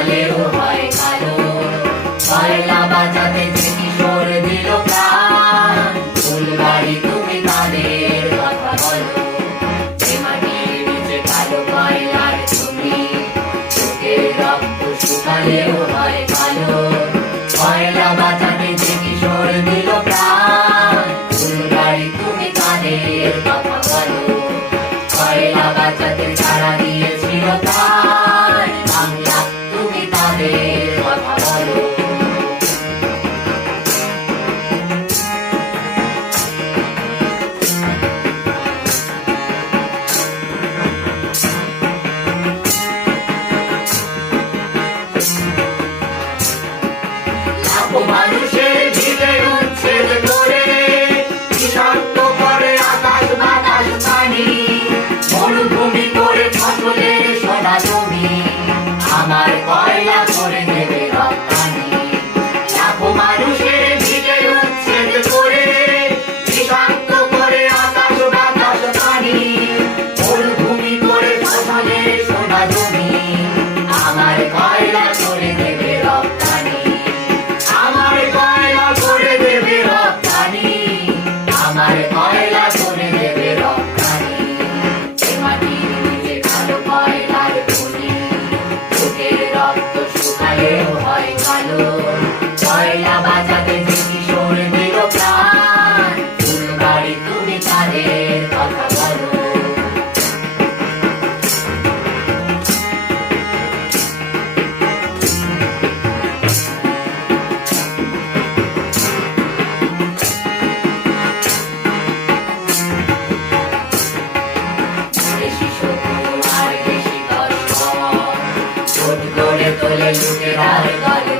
কালেও হয় কালো। কয়লা বাজাতে যে কিশোর দিল প্রাণ। ফুলবাড়ি তুমি তাদের কথা বলো। যে মাটির নিচে কালো কয়লার তুমি, চোখের রক্ত শুকালেও হয় কালো। কয়লা বাজাতে যে কিশোর দিল প্রাণ। ফুলবাড়ি তুমি তাদের কথা বলো। কয়লা বাজাতে ছাড়া দিয়েছিল প্রাণ আমার কয়লা করে Look at all the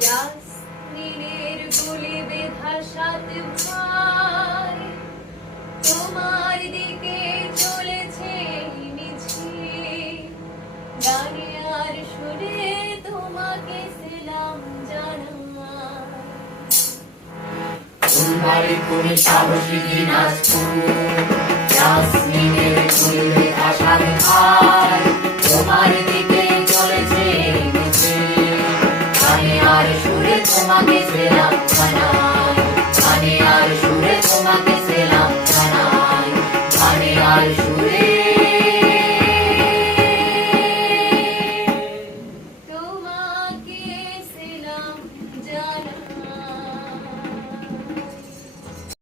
ইয়াসমিনের গুলি বেধা সাত তোমার দিকে চলেছে মিছি গানে আর সুরে তোমাকে সালাম জানাই। তোমার তুমি সাহসী দিনাজপুর ইয়াসমিনের গুলি বেধা